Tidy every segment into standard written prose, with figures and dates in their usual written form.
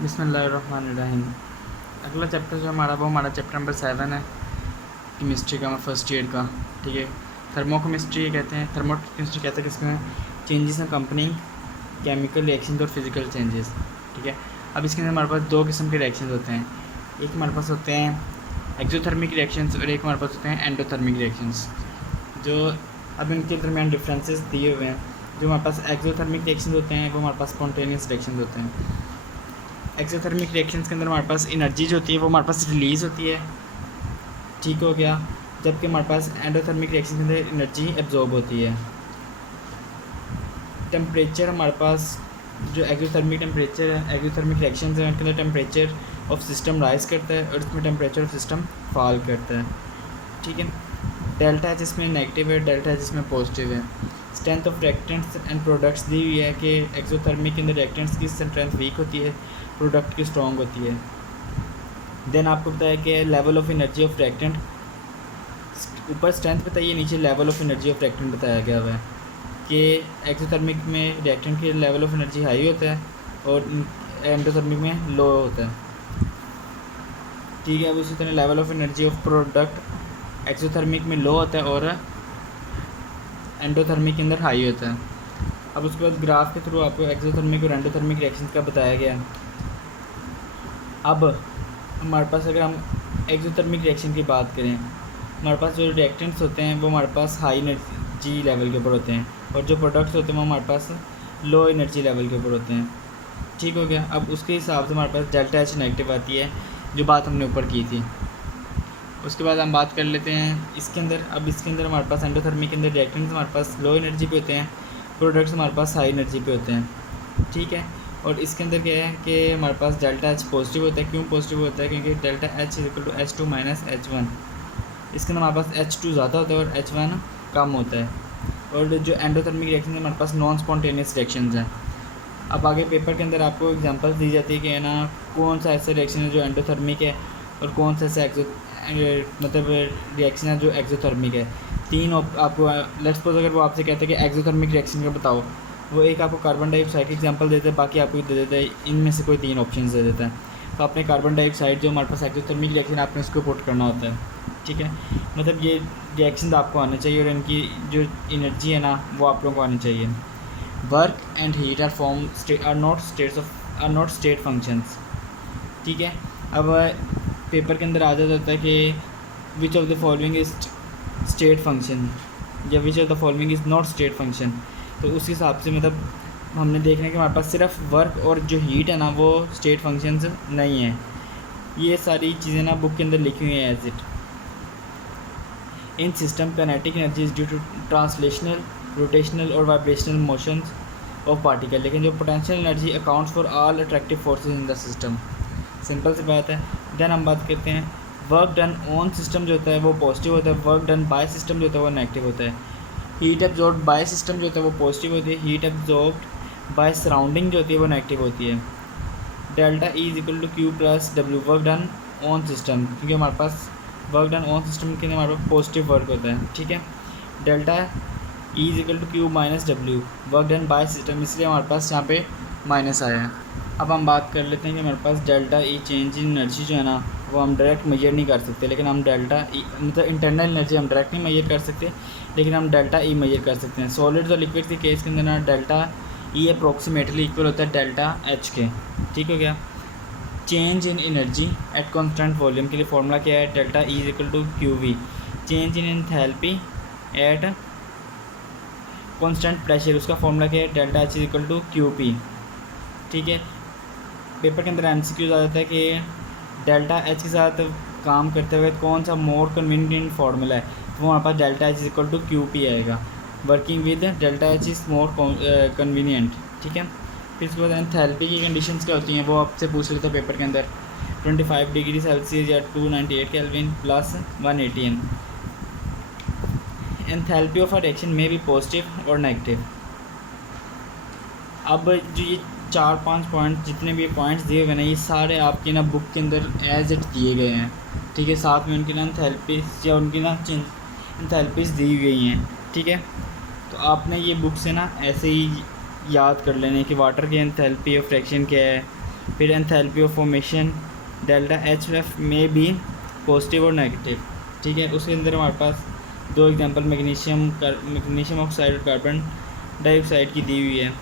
बिस्मिल्लाहिर्रहमानिर्रहीम। अगला चैप्टर जो हमारा चैप्टर नंबर 7 है केमिस्ट्री का, फर्स्ट ईयर का। ठीक है, थर्मोकेमिस्ट्री कहते हैं। थर्मोकेमिस्ट्री कहते हैं किसमें, changes in company, chemical reactions और फिजिकल चेंजेस। ठीक है, अब इसके अंदर हमारे पास दो किस्म के रिएक्शंस होते हैं। एक हमारे पास होते हैं एक्सोथर्मिक रिएक्शंस और एक हमारे पास होते हैं एंडोथर्मिक रिएक्शंस। जो अब इनके दरमियान डिफरेंसेस दिए हुए हैं। जो हमारे पास एक्सोथर्मिक रिएक्शंस होते हैं वो हमारे पास स्पॉन्टेनियस रिएक्शंस होते हैं। एक्सोथर्मिक रिएक्शंस के अंदर हमारे पास एनर्जी जो होती है वो हमारे पास रिलीज़ होती है, ठीक हो गया। जबकि हमारे पास एंडोथर्मिक रिएक्शन के अंदर एनर्जी एब्जॉर्ब होती है। टेम्परेचर हमारे पास जो एक्सोथर्मिक टेम्परेचर है, एक्सोथर्मिक रिएक्शंस हैं उनके अंदर टेम्परेचर ऑफ सिस्टम राइज करता है और इसमें टेम्परेचर ऑफ सिस्टम फॉल करता है। ठीक है, डेल्टा एच इसमें नेगेटिव है, डेल्टा एच इसमें पॉजिटिव है। Strength of reactants and products दी हुई है कि एक्सोथर्मिक के अंदर रिएक्टेंट्स की स्ट्रेंथ वीक होती है, प्रोडक्ट की स्ट्रॉन्ग होती है। देन आपको बताया कि level of energy of reactant, ऊपर स्ट्रेंथ बताइए, नीचे level of energy of reactant बताया गया हुआ है कि एक्सोथर्मिक में रिएक्टेंट की लेवल ऑफ एनर्जी हाई होता है और एंडोथर्मिक में लो होता है। ठीक है, अब उसी तरह level of energy of product exothermic में लो होता है और एंडोथर्मिक के अंदर हाई होता है। अब उसके बाद ग्राफ के थ्रू आपको एक्सोथर्मिक और एंडोथर्मिक रिएक्शंस का बताया गया है। अब हमारे पास अगर हम एक्सोथर्मिक रिएक्शन की बात करें, हमारे पास जो रिएक्टेंट्स होते हैं वो हमारे पास हाई एनर्जी लेवल के ऊपर होते हैं और जो प्रोडक्ट्स होते हैं वो हमारे पास लो एनर्जी लेवल के ऊपर होते हैं। ठीक हो गया। अब उसके हिसाब से हमारे पास डेल्टा एच नेगेटिव आती है, जो बात हमने ऊपर की थी। उसके बाद हम बात कर लेते हैं इसके अंदर। अब इसके अंदर हमारे पास एंडोथर्मिक के अंदर रिएक्टेंट्स हमारे पास लो एनर्जी पे होते हैं, प्रोडक्ट्स हमारे पास हाई एनर्जी पे होते हैं। ठीक है, और इसके अंदर क्या है कि हमारे पास डेल्टा एच पॉजिटिव होता है। क्यों पॉजिटिव होता है? क्योंकि delta H equal to H2 minus H1। इसके अंदर हमारे पास H2 ज़्यादा होता है और H1 कम होता है। और जो एंडोथर्मिक रिएक्शन है हमारे पास नॉन स्पॉन्टेनियस रिएक्शंस हैं। अब आगे पेपर के अंदर आपको एग्जांपल्स दी जाती है कि ना कौन सा ऐसा रिएक्शन है जो एंडोथर्मिक है और कौन सा ऐसा मतलब रिएक्शन है जो एक्सोथर्मिक है। तीन आपको लेट्स सपोज अगर वो आपसे कहते हैं कि एक्सोथर्मिक रिएक्शन का बताओ, वो एक आपको कार्बन डाइऑक्साइड का एग्जांपल देते हैं, बाकी आपको दे देता है इनमें से कोई तीन ऑप्शन दे देता है। तो आपने कार्बन डाइऑक्साइड जो हमारे पास एक्सोथर्मिक रिएक्शन आपने उसको पुट करना होता है। ठीक है, मतलब ये रिएक्शन आपको आने चाहिए और इनकी जो एनर्जी है ना वो आप लोगों को आनी चाहिए। Work and heat are not state functions. ठीक है, अब पेपर के अंदर आ जाता होता है कि which of the following is state function या which of the following is not state function. तो उस हिसाब से मतलब हमने देखना है कि हमारे पास सिर्फ वर्क और जो हीट है ना वो स्टेट फंक्शंस नहीं है। ये सारी चीज़ें ना बुक के अंदर लिखी हुई हैं as it. In system kinetic energy is due to translational, rotational और वाइब्रेशनल मोशंस ऑफ पार्टिकल। लेकिन जो potential energy accounts for all attractive forces in the system. Simple सी बात है। देन हम बात करते हैं वर्क डन ऑन सिस्टम जो होता है वो पॉजिटिव होता है, वर्क डन बाय सिस्टम जो होता है वो नेगेटिव होता है। हीट एब्जॉर्ब बाय सिस्टम जो होता है वो पॉजिटिव होती है, हीट एब्जॉर्ब बाय सराउंडिंग जो होती है वो नेगेटिव होती है। Delta E is equal to Q plus W work done on system, क्योंकि हमारे पास वर्क डन ऑन सिस्टम के लिए हमारे पास पॉजिटिव वर्क होता है। ठीक है, delta E is equal to Q minus W work done by system, इसलिए हमारे पास यहाँ पे माइनस आया है। अब हम बात कर लेते हैं कि हमारे पास delta E change in energy जो है ना वो हम डायरेक्ट मेजर नहीं कर सकते, लेकिन हम डेल्टा ई मतलब इंटरनल एनर्जी हम डायरेक्ट नहीं मेजर कर सकते, लेकिन हम डेल्टा ई मेजर कर सकते हैं। सॉलिड्स और लिक्विड के केस के अंदर ना डेल्टा ई अप्रोक्सीमेटली इक्वल होता है डेल्टा एच के। ठीक हो गया। Change in energy at constant volume के लिए फॉर्मूला क्या है? Delta E is equal to Q V. Change in enthalpy at constant pressure, उसका फॉर्मूला क्या है? Delta H is equal to Q P. ठीक है, पेपर के अंदर MCQ आ जाता है कि डेल्टा एच के साथ काम करते हुए कौन सा मोर कन्वीनियंट फार्मूला है, तो हमारे पास delta H is equal to Q P आएगा। Working with delta H is more convenient. ठीक है, फिर उसके बाद एंथैल्पी की कंडीशंस क्या होती हैं वो आपसे पूछ लेते हैं पेपर के अंदर। 25 डिग्री सेल्सियस या 298 kelvin plus 180 N। Enthalpy of a reaction में भी पॉजिटिव और नेगेटिव। अब जो ये 4-5 पॉइंट जितने भी पॉइंट्स दिए हुए ना ये सारे आपकी ना बुक के अंदर एज इट दिए गए हैं। ठीक है, साथ में उनकी ना एंथैल्पीज या उनकी ना एंथैल्पीज दी गई हैं। ठीक है, तो आपने ये बुक से ना ऐसे ही याद कर लेने कि वाटर की एंथैल्पी ऑफ फ्रैक्शन क्या है, फिर enthalpy of formation delta H F में भी पॉजिटिव और नेगेटिव, ठीक है। उसके अंदर हमारे पास दो एग्जांपल मैग्नीशियम ऑक्साइड और कार्बन डाइऑक्साइड की दी हुई है।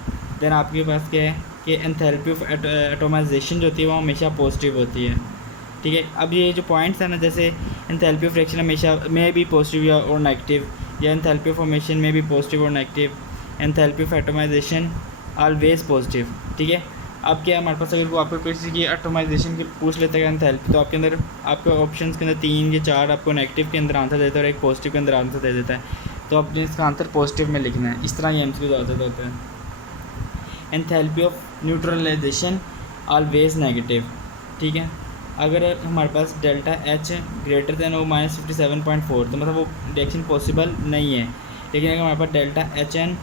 देन आपके पास क्या है कि एंथैल्पी ऑफ एटोमाइजेशन जो होती है वो हमेशा पॉजिटिव होती है, ठीक है। अब ये जो पॉइंट्स हैं ना, जैसे एंथैल्पी ऑफ रिएक्शन हमेशा में भी पॉजिटिव या और नेगेटिव, या एंथैल्पी ऑफ फॉर्मेशन में भी पॉजिटिव और negative, enthalpy of atomization always positive, ठीक है। अब क्या है हमारे पास, अगर वो आपको किसी की एटोमाइजेशन की पूछ लेता है एंथैल्पी, तो आपके अंदर आपके ऑप्शंस के अंदर 3 या 4 आपको नेगेटिव के अंदर आंसर देता है और एक पॉजिटिव के अंदर आंसर दे देता है, तो आपने इसका आंसर पॉजिटिव में लिखना है। इस तरह ये एमसीक्यू ज़्यादा होता है। Enthalpy of neutralization always negative, ठीक है। अगर हमारे पास delta H greater than O minus 57.4 तो मतलब वो रिएक्शन पॉसिबल नहीं है। लेकिन अगर हमारे पास delta H N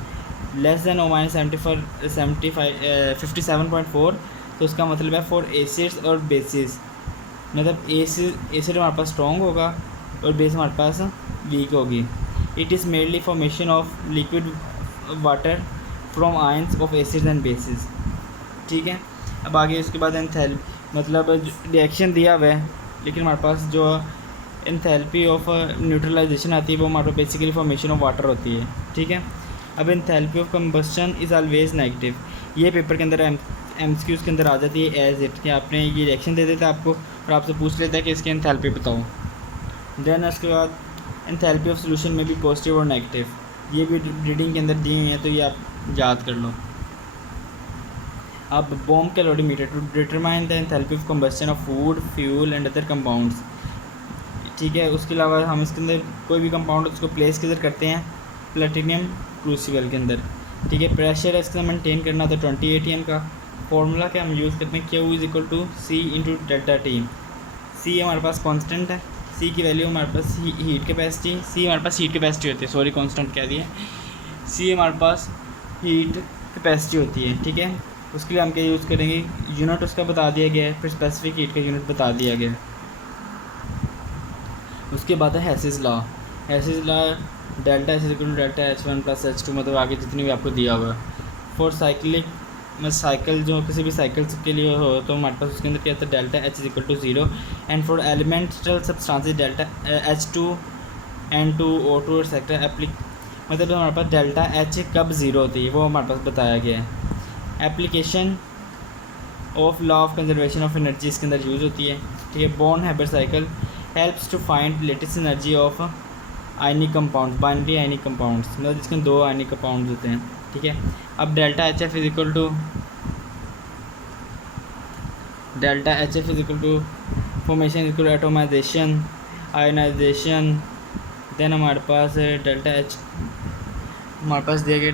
less than O minus 57.4 तो उसका मतलब है फॉर एसिड्स और बेसिस, मतलब एसिड हमारे पास स्ट्रॉन्ग होगा और बेस हमारे पास वीक होगी। It is mainly formation of liquid water from ions of acid and bases, ठीक है। अब आगे उसके बाद एंथैल्पी मतलब रिएक्शन दिया हुआ है, लेकिन हमारे पास जो एंथैल्पी ऑफ न्यूट्रलाइजेशन आती है वो हमारे पास बेसिकली फॉर्मेशन ऑफ वाटर होती है, ठीक है। अब enthalpy of combustion is always negative, ये पेपर के अंदर एमसीक्यूज़ के अंदर आ जाती है एज इट, कि आपने ये रिएक्शन दे देता है आपको और आपसे पूछ लेता है कि इसकी एंथैल्पी बताओ। देन उसके बाद एंथैल्पी ऑफ सोल्यूशन में भी पॉजिटिव और नेगेटिव, ये भी रीडिंग के अंदर दी हुई हैं, तो ये आप याद कर लो। अब bomb calorimeter to determine the enthalpy of combustion of food fuel and other compounds, ठीक है। उसके अलावा हम इसके अंदर कोई भी कंपाउंड उसको प्लेस किधर करते हैं, प्लेटिनियम क्रूसिबल के अंदर, ठीक है। प्रेशर इसका मेंटेन करना होता है 20 atm का। फॉर्मूला क्या हम यूज़ करते हैं, Q is equal to C into delta T. C हमारे पास कांस्टेंट है, C की वैल्यू हमारे पास हीट कैपेसिटी, C हमारे पास हीट कैपेसिटी होती है, सॉरी कांस्टेंट कह दिए, C हमारे पास हीट कैपेसिटी होती है, ठीक है। उसके लिए हम क्या यूज़ करेंगे, यूनिट उसका बता दिया गया है, फिर स्पेसिफिक हीट का यूनिट बता दिया गया है। उसके बाद है Hess's law. Hess's law delta H equal to delta H1 plus H2, मतलब आगे जितनी भी आपको दिया हुआ है। फॉर साइक्लिक में साइकिल जो किसी भी साइकिल के लिए हो तो हमारे पास उसके अंदर क्या होता है, delta H is equal to 0 and for elemental substances delta H2 N2 O2 etcetera एप्लिक, मतलब हमारे पास डेल्टा एच कब 0 होती है वो हमारे पास बताया गया है। Application of law of conservation of energy इसके अंदर यूज़ होती है, ठीक है। Born Haber cycle helps to find latest energy of ionic compound, binary ionic compounds, मतलब जिसके 2 आयनिक कंपाउंड्स होते हैं, ठीक है। अब delta H F is equal to formation is equal to atomization, ionization. Then हमारे पास डेल्टा एच हमारे पास दिया गया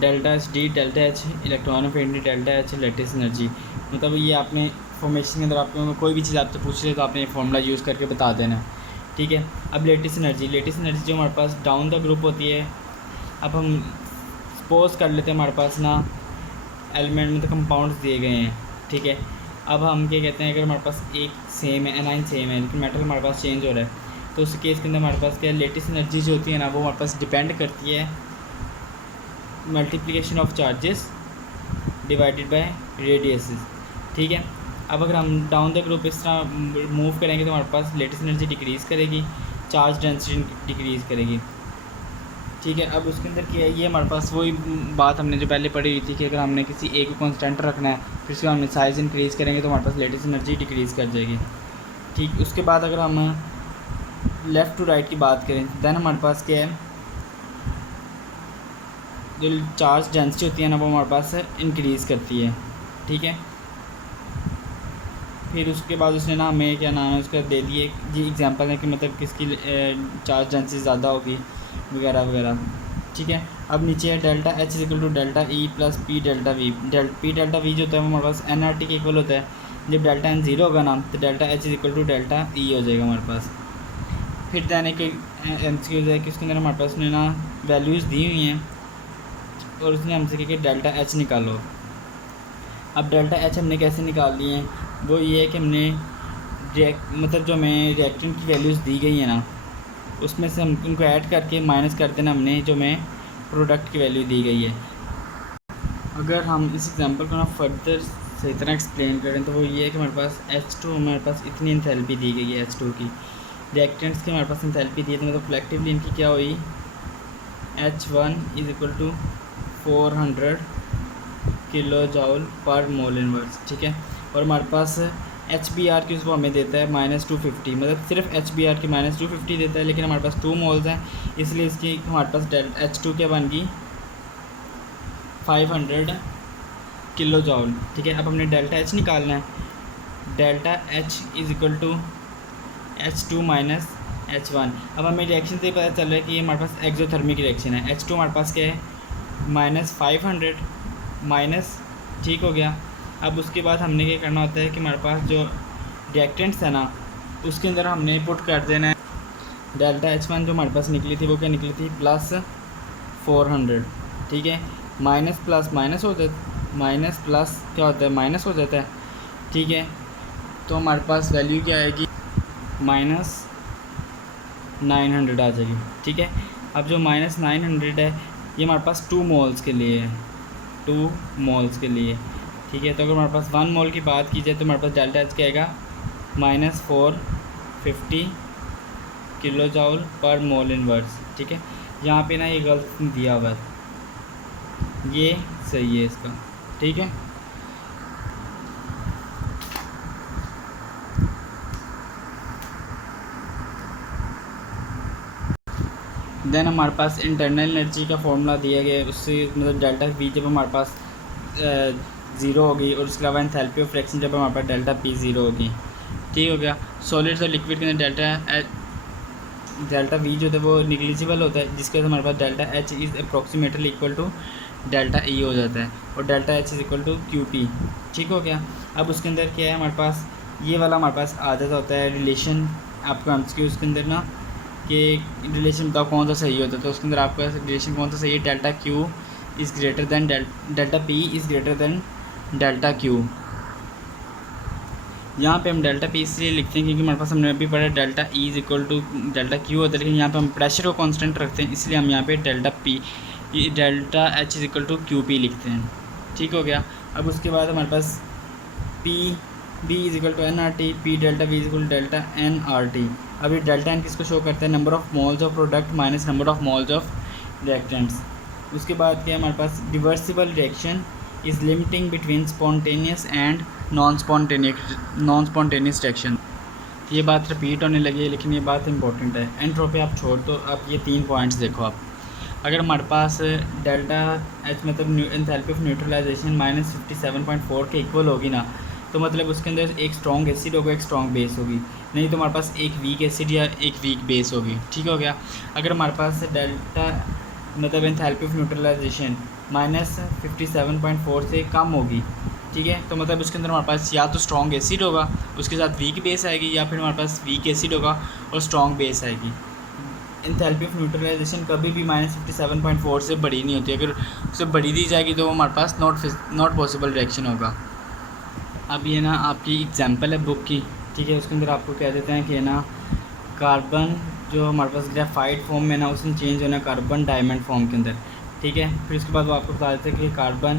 delta H D, delta H electron affinity, delta H latest energy, मतलब ये आपने फॉर्मेशन के अंदर आपको कोई भी चीज़ आपसे पूछ ले तो आपने फॉर्मूला यूज़ करके बता देना, ठीक है। अब लेटेस्ट एनर्जी जो हमारे पास डाउन द ग्रुप होती है। अब हम सपोज कर लेते हैं हमारे पास ना एलिमेंट में तो कंपाउंड्स दिए गए हैं, ठीक है। अब हम क्या कहते हैं, अगर हमारे पास एक सेम है, एनाइन सेम है, लेकिन मेटल हमारे पास चेंज हो रहा है, तो उस केस के अंदर हमारे पास क्या लेटेस्ट एनर्जी जो होती है ना वो हमारे पास डिपेंड करती है multiplication of charges divided by radius, ठीक है। अब अगर हम डाउन द ग्रुप इस तरह मूव करेंगे तो हमारे पास लेटेस्ट एनर्जी डिक्रीज़ करेगी, चार्ज डेंसिटी डिक्रीज़ करेगी, ठीक है। अब उसके अंदर क्या है, ये हमारे पास वही बात हमने जो पहले पढ़ी हुई थी कि अगर हमने किसी एक को कांस्टेंट रखना है फिर उसका हमने साइज़ इंक्रीज़ करेंगे तो हमारे पास लेटेस्ट एनर्जी डिक्रीज़ कर जाएगी, ठीक। उसके बाद अगर हम लेफ़्ट टू राइट की बात करें दैन हमारे पास क्या है, जो चार्ज डेंसिटी होती है ना वो हमारे पास इंक्रीज़ करती है, ठीक है। फिर उसके बाद उसने ना हमें क्या नाम है उसका दे दिए जी एग्जांपल है कि मतलब किसकी चार्ज डेंसिटी ज़्यादा होगी वगैरह वगैरह, ठीक है। अब नीचे है delta H is equal to delta E plus P delta V. P delta V जो होता है वो हमारे पास एन आर टी के इक्वल होता है। जब डेल्टा एन ज़ीरो होगा ना तो delta H is equal to delta E हो जाएगा हमारे पास। फिर देने के एम सी क्यूज़ है कि उसके अंदर हमारे पास ने ना वैल्यूज़ दी हुई हैं और उसने हमसे कहा कि डेल्टा एच निकालो। अब डेल्टा एच हमने कैसे निकाल लिए हैं, वो ये है कि हमने मतलब जो हमें रिएक्टेंट की वैल्यूज़ दी गई है ना उसमें से हम उनको ऐड करके माइनस कर देना हमने जो हमें प्रोडक्ट की वैल्यू दी गई है। अगर हम इस एग्जांपल को ना फर्दर सही तरह एक्सप्लेन करें तो वो ये है कि हमारे पास H2 हमारे पास इतनी एंथैल्पी दी गई है H2 की, रिएक्टेंट्स की हमारे पास एंथैल्पी दी है, तो मतलब कलेक्टिवली इनकी क्या हुई, H1 is equal to 400 kilo joule per mole inverse, ठीक है। और हमारे पास HBr की उसको हमें देता है -250, मतलब सिर्फ HBr की -250 देता है, लेकिन हमारे पास 2 मोल्स हैं, इसलिए इसकी हमारे पास H2 क्या बन गई 500 किलो जॉल, ठीक है। अब हमने डेल्टा H निकालना है, delta H is equal to H2 minus H1। अब हमें रिएक्शन से पता चल रहा है कि ये हमारे पास एक्सोथर्मिक रिएक्शन है। H2 हमारे पास क्या है -500 माइनस, ठीक हो गया। अब उसके बाद हमने क्या करना होता है कि हमारे पास जो रिएक्टेंट्स है ना, उसके अंदर हमने पुट कर देना है डेल्टा H1 जो हमारे पास निकली थी वो क्या निकली थी +400, ठीक है। माइनस प्लस माइनस हो जाता, माइनस प्लस क्या होता है माइनस हो जाता है, ठीक है। तो हमारे पास वैल्यू क्या आएगी -900 आ जाएगी, ठीक है। अब जो -900 है ये हमारे पास 2 मोल्स के लिए है, 2 मोल्स के लिए, ठीक है। तो अगर हमारे पास 1 मोल की बात की जाए तो हमारे पास डेल्टा H क्या आएगा -450 kilo joule per mole inverse, ठीक है। यहाँ पे ना ये गलत दिया हुआ है, ये सही है इसका, ठीक है। देन हमारे पास इंटरनल एनर्जी का फॉर्मूला दिया गया है, उससे मतलब डेल्टा V जब हमारे पास ज़ीरो होगी, और उसके अलावा एंथैल्पी ऑफ फ्रैक्शन जब हमारे पास डेल्टा P ज़ीरो होगी, ठीक हो गया। सॉलिड्स और लिक्विड के अंदर डेल्टा V जो है वो निग्लिजिबल होता है, जिसके वजह से हमारे पास delta H is approximately equal to delta E हो जाता है, और delta H is equal to QP, ठीक हो गया। अब उसके अंदर क्या है हमारे पास, ये वाला हमारे पास आ जाता होता है रिलेशन, आपको हमसे उसके अंदर ना कि रिलेशन बताओ कौन सा सही होता है, तो उसके अंदर आपका रिलेशन कौन सा सही है, delta Q is greater than delta P is greater than delta Q। यहाँ पे हम डेल्टा P इसलिए लिखते हैं क्योंकि हमारे पास हमने अभी पढ़ा delta E is equal to delta Q होता है, लेकिन यहाँ पे हम प्रेशर को कांस्टेंट रखते हैं, इसलिए हम यहाँ पे delta H is equal to QP लिखते हैं, ठीक हो गया। अब उसके बाद हमारे पास B is equal to nRT, P delta V is equal to delta nRT। अब ये डेल्टा n किसको शो करता है, number of moles of product minus number of moles of reactants. उसके बाद क्या है हमारे पास reversible reaction is limiting between spontaneous and non spontaneous reaction. ये बात रिपीट होने लगी है, लेकिन ये बात इंपॉर्टेंट है। एंट्रोपी आप छोड़ दो, आप ये 3 पॉइंट्स देखो। आप अगर हमारे पास डेल्टा H मतलब एंथैल्पी ऑफ न्यूट्रलाइजेशन -57.4 के इक्वल होगी ना, तो मतलब उसके अंदर एक स्ट्रॉन्ग एसिड होगा, एक स्ट्रॉन्ग बेस होगी, नहीं तो हमारे पास एक वीक एसिड या एक वीक बेस होगी, ठीक हो गया। अगर हमारे पास डेल्टा मतलब एंथैल्पी ऑफ न्यूट्रलाइजेशन -57.4 से कम होगी, ठीक है, तो मतलब उसके अंदर हमारे पास या तो स्ट्रॉन्ग एसिड होगा, उसके साथ वीक बेस आएगी, या फिर हमारे पास वीक एसिड होगा और स्ट्रॉन्ग बेस आएगी। एंथैल्पी ऑफ न्यूट्रलाइजेशन कभी भी -57.4 से बड़ी नहीं होती, अगर उससे बड़ी दी जाएगी तो वो हमारे पास नॉट पॉसिबल रिएक्शन होगा। अब ये ना आपकी एग्जांपल है बुक की, ठीक है, उसके अंदर आपको कह देते हैं कि ना कार्बन जो हमारे पास ग्रेफाइट फॉर्म में ना उसने चेंज होना कार्बन डायमंड फॉर्म के अंदर, ठीक है। फिर उसके बाद वो आपको बता देते हैं कि कार्बन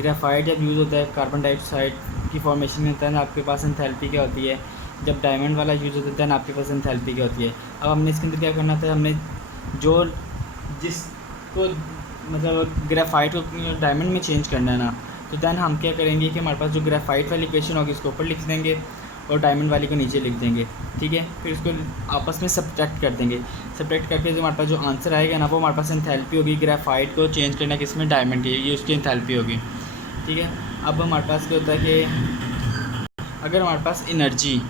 ग्रेफाइट जब यूज़ होता है कार्बन डाइऑक्साइड की फॉर्मेशन में होता है, आपके पास एंथैल्पी क्या होती है, जब डायमंड वाला यूज़ होता है आपके पास एंथैल्पी क्या होती है। अब हमने इसके अंदर क्या करना था, हमने जो जिसको मतलब ग्रेफाइट को डायमंड में चेंज करना है ना, तो दैन हम क्या करेंगे कि हमारे पास जो ग्रेफाइट वाली इक्वेशन होगी उसको ऊपर लिख देंगे और डायमंड वाली को नीचे लिख देंगे, ठीक है। फिर उसको आपस में सब्ट्रैक्ट कर देंगे, सब्ट्रैक्ट करके जो हमारे पास जो आंसर आएगा ना वो हमारे पास एंथैल्पी होगी ग्रेफाइट को चेंज करना किसमें, डायमंड की, ये उसकी एंथैल्पी होगी, ठीक है। अब हमारे पास क्या होता है कि अगर हमारे पास एनर्जी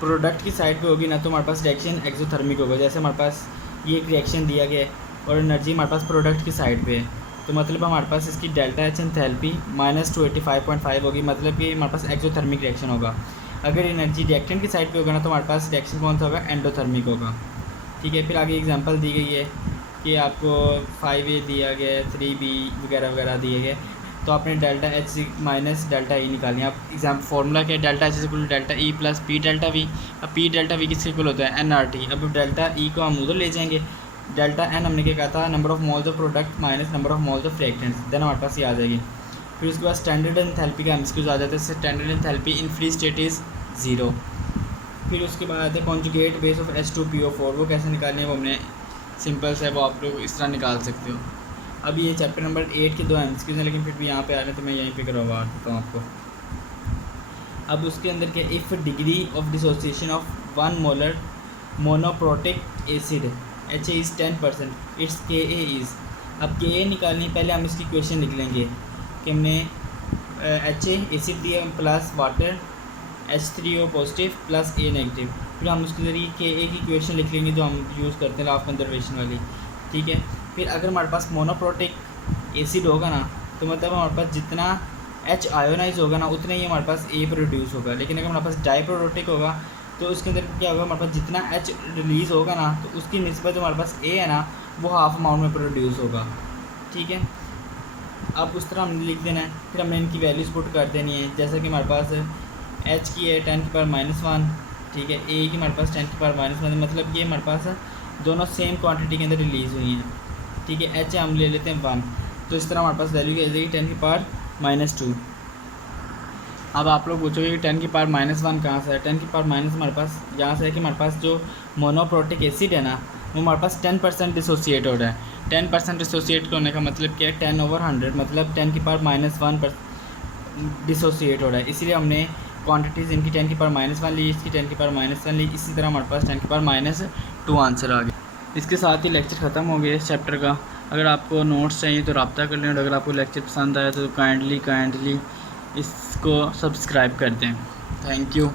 प्रोडक्ट की साइड पे होगी ना, तो हमारे पास रिएक्शन एक्सोथर्मिक होगा। जैसे हमारे पास ये एक रिएक्शन दिया गया है और एनर्जी हमारे पास प्रोडक्ट की साइड पे है, तो मतलब हमारे पास इसकी डेल्टा H एंथैल्पी -285.5 होगी, मतलब कि हमारे पास एक्सोथर्मिक रिएक्शन होगा। अगर एनर्जी रिएक्टेंट की साइड पे होगा ना, तो हमारे पास रिएक्शन कौन सा होगा, एंडोथर्मिक होगा, ठीक है। फिर आगे एग्जांपल दी गई है कि आपको 5A दिया गया है, 3B वगैरह वगैरह दिए गए, तो आपने delta H minus delta E निकालनी है। आप एग्जाम फार्मूला क्या है, delta H equal delta E plus P delta V। अब P डेल्टा V किसके इक्वल होता है, nRT। अब डेल्टा E को हम उधर ले जाएंगे, डेल्टा N हमने क्या कहा था, number of moles of product minus number of moles of reactants, then हमारे पास ये आ जाएगी। फिर उसके बाद स्टैंडर्ड एंथैल्पी का एमसीक्यूज आ जाता है। Standard enthalpy in free state is 0। फिर उसके बाद आता है कॉन्जुगेट बेस ऑफ H2PO4, वो कैसे निकालने हैं वो हमने सिंपल से वो आप लोग इस तरह निकाल सकते हो। अब ये चैप्टर नंबर 8 के 2 एमसीक्यूज हैं, लेकिन फिर भी यहाँ पे आ रहे हैं तो मैं यहीं पे करवा देता हूँ आपको। अब उसके अंदर क्या, if degree of dissociation of 1 molar monoprotic acid HA is 10%, it's KA is. अब KA निकालनी, पहले हम इसकी क्वेश्चन लिख लेंगे कि हमने HA एसिड दिया plus water H3O positive plus A negative. फिर हम उसके ज़रिए KA की क्वेश्चन लिख लेंगे जो हम यूज़ करते हैं लॉ ऑफ कंजर्वेशन वाली, ठीक है। फिर अगर हमारे पास मोनोप्रोटिक एसिड होगा ना, तो मतलब हमारे पास जितना H आयोनाइज होगा ना उतना ही हमारे पास A प्रोड्यूस होगा। लेकिन अगर हमारे पास डाईप्रोटोटिक होगा तो उसके अंदर क्या होगा, हमारे पास जितना H रिलीज़ होगा ना तो उसकी निस्बत जो हमारे पास A है ना वो हाफ अमाउंट में प्रोड्यूस होगा, ठीक है। अब उस तरह हमने लिख देना है। फिर हमने इनकी वैल्यूज़ पुट कर देनी है, जैसा कि हमारे पास H की है 10⁻⁻1, ठीक है। A की हमारे पास 10⁻⁻1, मतलब कि हमारे पास दोनों सेम क्वांटिटी के अंदर रिलीज़ हुई हैं, ठीक है। H हम ले लेते हैं 1, तो इस तरह हमारे पास वैल्यू क्या जाएगी 10⁻⁻2। अब आप लोग पूछोगे कि 10⁻⁻1 कहाँ से है। 10⁻⁻ हमारे पास यहाँ से है कि हमारे पास जो मोनोप्रोटिक एसिड है ना वो हमारे पास 10% डिसोसिएट हो रहा है। 10% डिसोसिएट होने का मतलब क्या है, 10/100 मतलब 10⁻⁻1 डिसोसिएट हो रहा है। इसीलिए हमने क्वांटिटीज़ इनकी 10⁻⁻1 ली, इसकी 10⁻⁻1 ली, इसी तरह हमारे पास 10⁻⁻2 आंसर आ गया। इसके साथ ही लेक्चर ख़त्म हो गया इस चैप्टर का। अगर आपको नोट्स चाहिए तो रब्ता कर लें, और अगर आपको लेक्चर पसंद आया तो काइंडली इसको सब्सक्राइब कर दें। Thank you.